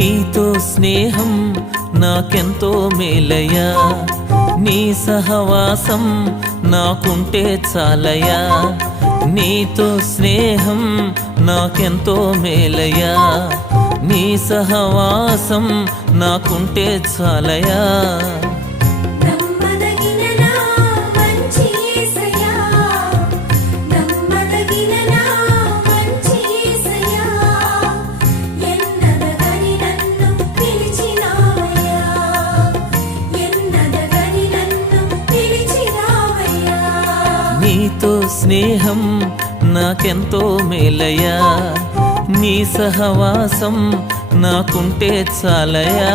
నీతో స్నేహం నాకెంతో మేలయ్యా, నీ సహవాసం నాకుంటే చాలయ్యా. నీతో స్నేహం నాకెంతో మేలయ్యా, నీ సహవాసం నాకుంటే చాలయ్యా. నీతో స్నేహం నాకెంతో మేలయ్యా, నీ సహవాసం నాకుంటే చాలయ్యా.